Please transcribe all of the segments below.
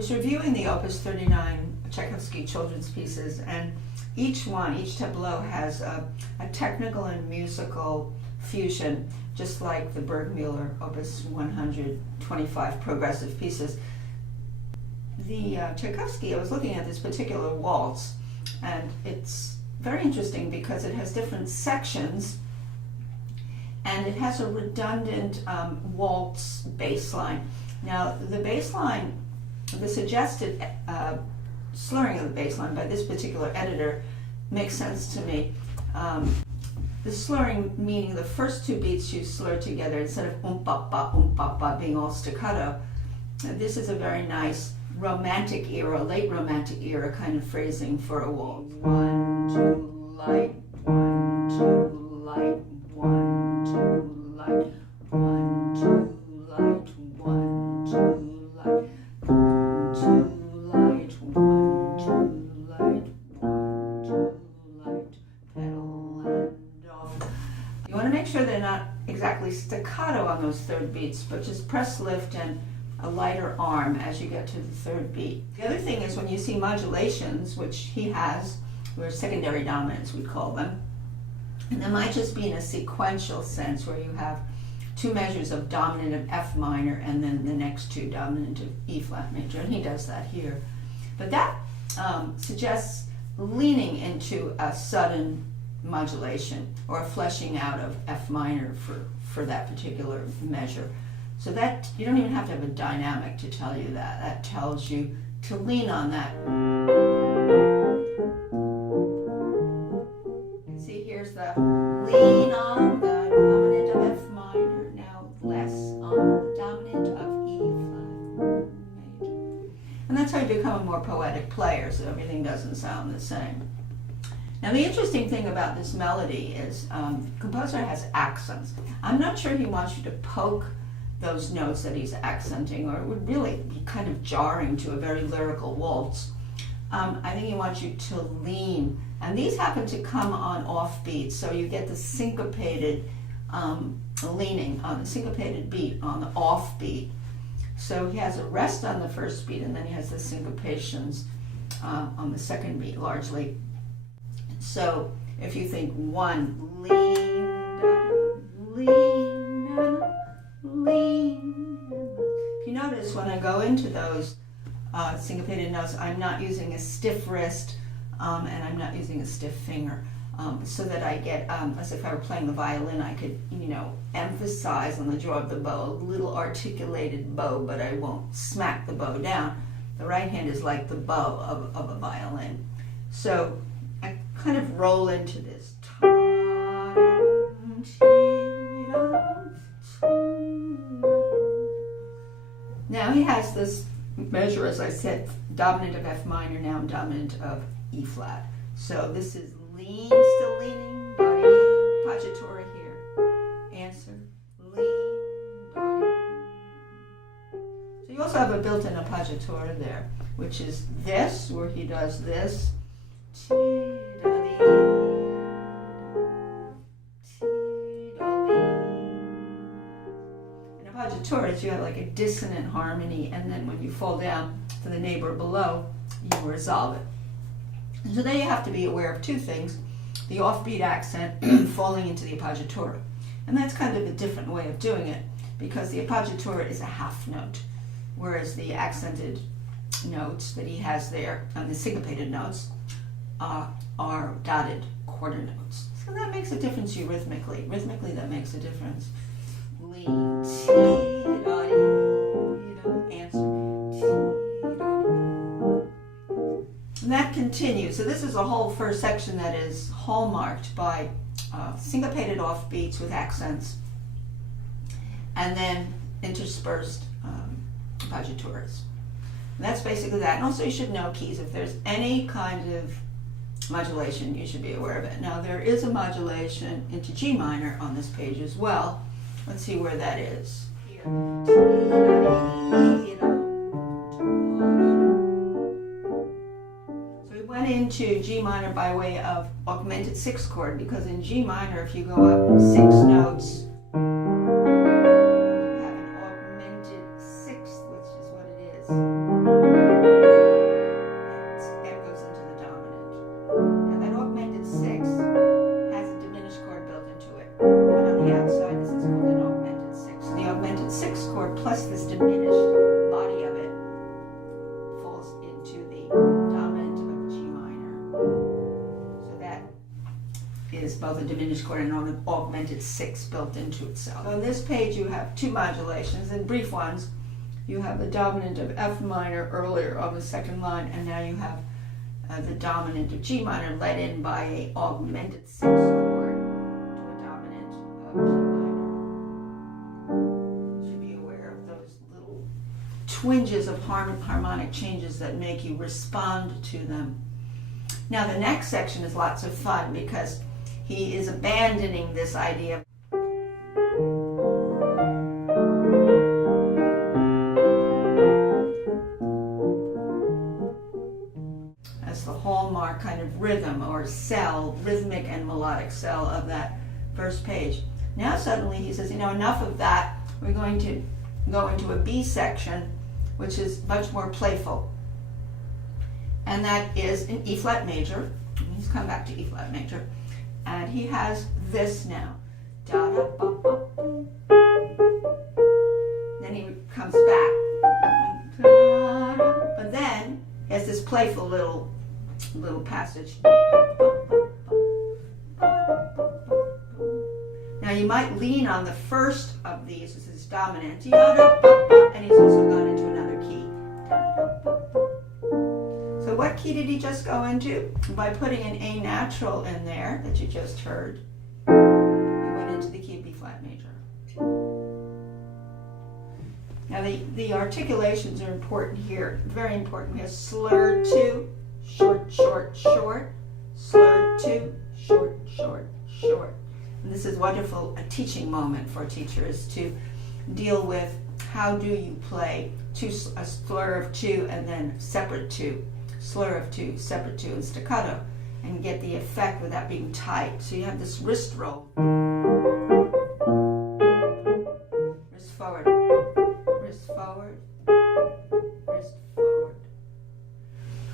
was reviewing the Opus 39 Tchaikovsky children's pieces, and each tableau has a technical and musical fusion, just like the Bergmüller Opus 125 progressive pieces. The Tchaikovsky, I was looking at this particular waltz, and it's very interesting because it has different sections, and it has a redundant waltz bass line. Now, the bass line, the suggested slurring of the bass line by this particular editor makes sense to me. The slurring meaning the first two beats you slur together instead of um-pa-pa being all staccato. This is a very nice romantic era, late romantic era kind of phrasing for a waltz. 1, 2, light, 1, 2, light, 1, 2, light, 1, 2, light, 1, 2, light, 1, 2, light, 1, 2, light, 1, 2, light, pedal and off. You want to make sure they're not exactly staccato on those third beats, but just press lift and a lighter arm as you get to the third beat. The other thing is when you see modulations, which he has, or secondary dominants we call them, and that might just be in a sequential sense where you have two measures of dominant of F minor and then the next two dominant of E flat major, and he does that here. But that suggests leaning into a sudden modulation or a fleshing out of F minor for that particular measure. So that, you don't even have to have a dynamic to tell you that. That tells you to lean on that. And see, here's the lean on the dominant of F minor, now less on the dominant of E flat major. And that's how you become a more poetic player, so everything doesn't sound the same. Now the interesting thing about this melody is the composer has accents. I'm not sure he wants you to poke those notes that he's accenting, or it would really be kind of jarring to a very lyrical waltz. I think he wants you to lean, and these happen to come on off beats, so you get the syncopated leaning on the syncopated beat on the off beat. So he has a rest on the first beat, and then he has the syncopations on the second beat largely. So if you think 1, lean, lean, lean. If you notice, when I go into those syncopated notes, I'm not using a stiff wrist and I'm not using a stiff finger, so that I get, as if I were playing the violin, I could, emphasize on the draw of the bow, a little articulated bow, but I won't smack the bow down. The right hand is like the bow of a violin. So I kind of roll into this. Now he has this measure, as I said, dominant of F minor, now dominant of E flat. So this is lean, still leaning, body, appoggiatura here. Answer, lean, body. So you also have a built-in appoggiatura there, which is this, where he does this. Appoggiatura, you have like a dissonant harmony, and then when you fall down to the neighbor below, you resolve it. And so there you have to be aware of two things: the offbeat accent falling into the appoggiatura. And that's kind of a different way of doing it, because the appoggiatura is a half note, whereas the accented notes that he has there, and the syncopated notes, are dotted quarter notes. So that makes a difference rhythmically. Rhythmically, that makes a difference. Lean, ti, da, di, answer, ti, da, di. And that continues. So this is a whole first section that is hallmarked by syncopated offbeats with accents, and then interspersed appoggiaturas. And that's basically that. And also you should know keys. If there's any kind of modulation, you should be aware of it. Now there is a modulation into G minor on this page as well. Let's see where that is. Here. So we went into G minor by way of augmented sixth chord, because in G minor, if you go up 6 notes, you have an augmented sixth, which is what it is. chord plus this diminished body of it falls into the dominant of G minor. So that is both a diminished chord and an augmented 6 built into itself. So on this page you have 2 modulations, and brief ones. You have the dominant of F minor earlier on the second line, and now you have the dominant of G minor led in by a augmented 6 chord to a dominant of G minor. You should be aware of those little twinges of harmonic changes that make you respond to them. Now the next section is lots of fun because he is abandoning this idea of as the hallmark kind of rhythm or cell, rhythmic and melodic cell of that first page. Now suddenly he says, enough of that. We're going to go into a B section, which is much more playful. And that is in E flat major. He's come back to E flat major. And he has this now. Da da ba ba. Then he comes back. But then he has this playful little passage. Now you might lean on the first of these. This is dominant. And he's also gone into another key. So what key did he just go into? By putting an A natural in there that you just heard, he went into the key of B flat major. Now the articulations are important here, very important. We have slur 2, short, short, short, slur 2, short, short, short. And this is wonderful, a teaching moment for teachers to deal with how do you play a slur of 2 and then separate 2. Slur of 2, separate 2, and staccato, and get the effect without being tight. So you have this wrist roll. Wrist forward, wrist forward, wrist forward.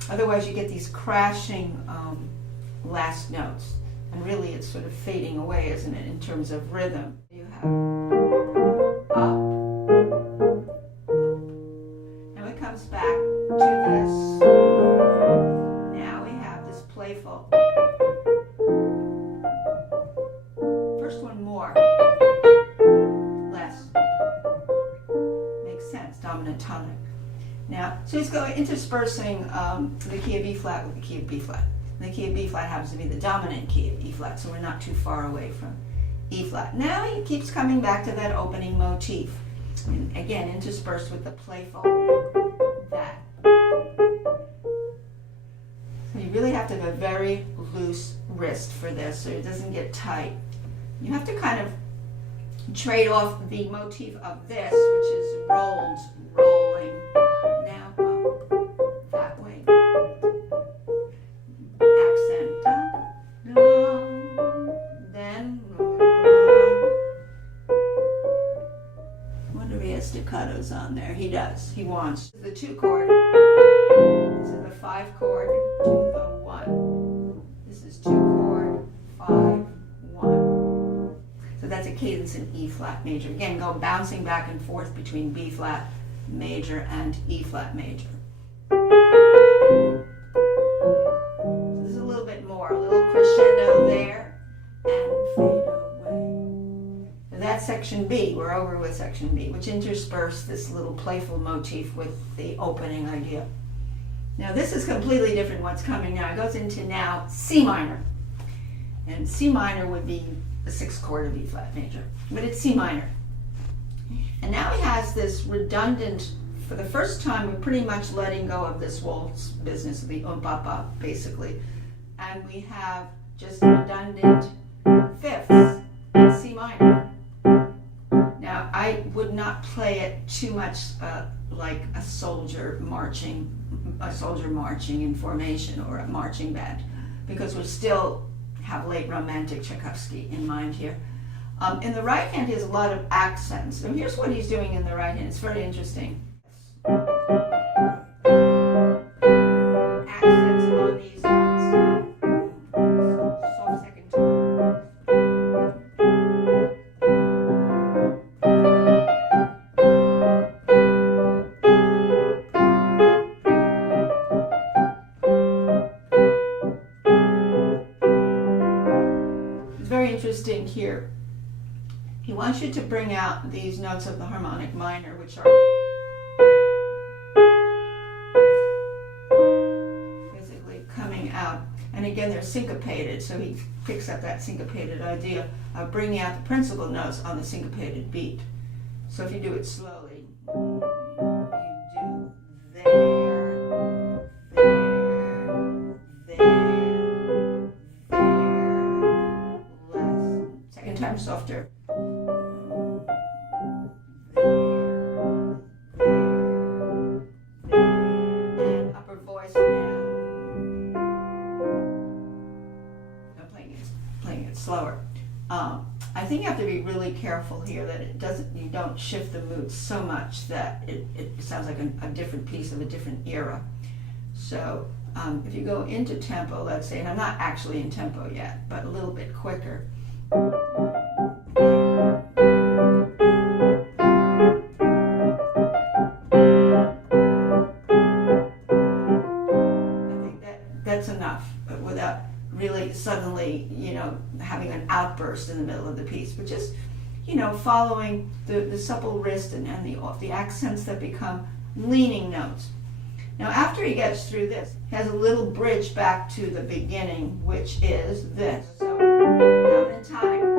Otherwise you get these crashing last notes, and really it's sort of fading away, isn't it, in terms of rhythm. You have up. Now it comes back to this. Playful. First one more, less. Makes sense, dominant tonic. Now, so he's going interspersing the key of E flat with the key of B flat. And the key of B flat happens to be the dominant key of E flat, so we're not too far away from E flat. Now he keeps coming back to that opening motif. And again, interspersed with the playful that. You really have to have a very loose wrist for this so it doesn't get tight. You have to kind of trade off the motif of this, which is rolled, rolling, now up, that way. Accent, then, wonder if he has staccatos on there. He does, he wants. The 2 chord, this is the 5 chord to the 1. This is 2 chord, 5, 1. So that's a cadence in E flat major. Again, go bouncing back and forth between B flat major and E flat major. So this is a little bit more, a little crescendo there and fade away. So that's section B. We're over with section B, which interspersed this little playful motif with the opening idea. Now this is completely different what's coming now. It goes into now C minor. And C minor would be the 6th chord of E flat major. But it's C minor. And now he has this redundant, for the first time we're pretty much letting go of this waltz business, the umpapa basically. And we have just redundant 5ths in C minor. Now I would not play it too much like a soldier marching in formation or a marching band, because we still have late romantic Tchaikovsky in mind here. In the right hand, he has a lot of accents. So here's what he's doing in the right hand. It's very interesting. Accents on these notes. Soft second tone. wants you to bring out these notes of the harmonic minor, which are physically coming out. And again, they're syncopated, so he picks up that syncopated idea of bringing out the principal notes on the syncopated beat. So if you do it slowly, you do there, less. Second time softer. And upper voice now. I'm playing it slower. I think you have to be really careful here that you don't shift the mood so much that it sounds like a different piece of a different era. So if you go into tempo, let's say, and I'm not actually in tempo yet, but a little bit quicker. I think that's enough, but without really suddenly, having an outburst in the middle of the piece, but just, following the supple wrist and the accents that become leaning notes. Now, after he gets through this, he has a little bridge back to the beginning, which is this. So, dominant tonic.